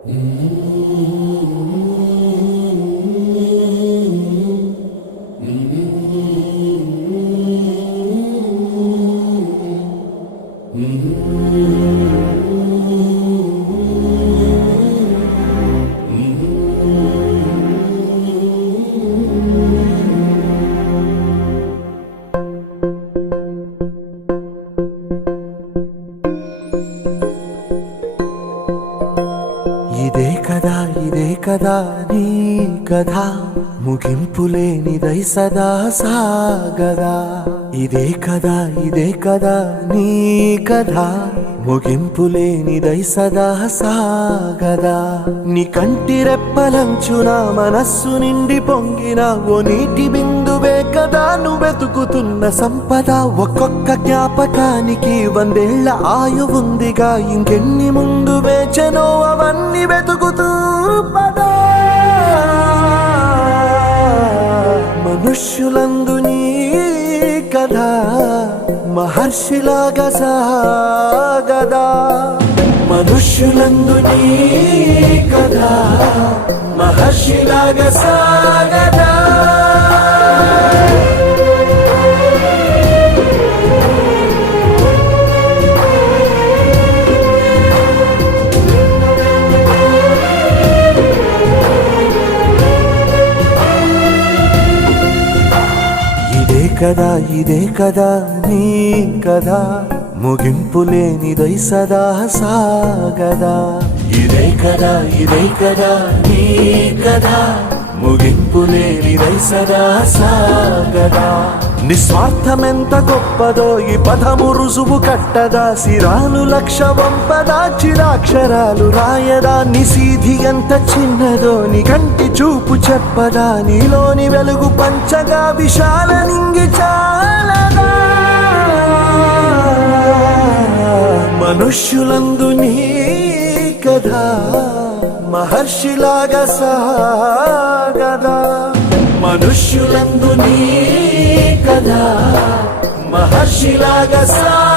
ఇదే కదా నీ కథ ముగింపులేనిదై సదా సాగదా. ఇదే కదా నీ కథ ముగింపులేనిదై సదా సాగదా. నీ కంటి రెప్పలంచున మనస్సు నిండి పొంగిన ఓ నీటి బిందువే కదా నువ్వెతుకుతున్న సంపద. ఒక్కొక్క జ్ఞాపకానికి 100 ఏళ్ల ఆయువుందిగా, ఇంకెన్ని ముందు వేచనో అవన్నీ వెతుకుతూ పదా. మనుష్యులందు నీ కథ మహర్షిలాగా సాగదా. మనుష్యులందు నీ కథ మహర్షిలాగా సాగదా. ఇదే కదా నీ కథ ముగింపులేనిదై సదా సాగదా. ఇదే కదా నీ కథ ముగింపులేనిదై సదా సాగదా. నిస్వార్థమెంత గొప్పదో ఈ పదము రుజువు కట్టదా. సిరాలు లక్ష వంపదా, చిరాక్షరాలు రాయదా. నిశీధి ఎంత చిన్నదో నీ కంటి చూపు చెప్పదా. నీలోని వెలుగు పంచగా విశాల నింగి చాలదా. మనుష్యులందు నీ కథ మహర్షిలాగా సాగదా. మనుష్యులందు నీ కథ మహర్షిలాగా సాగదా.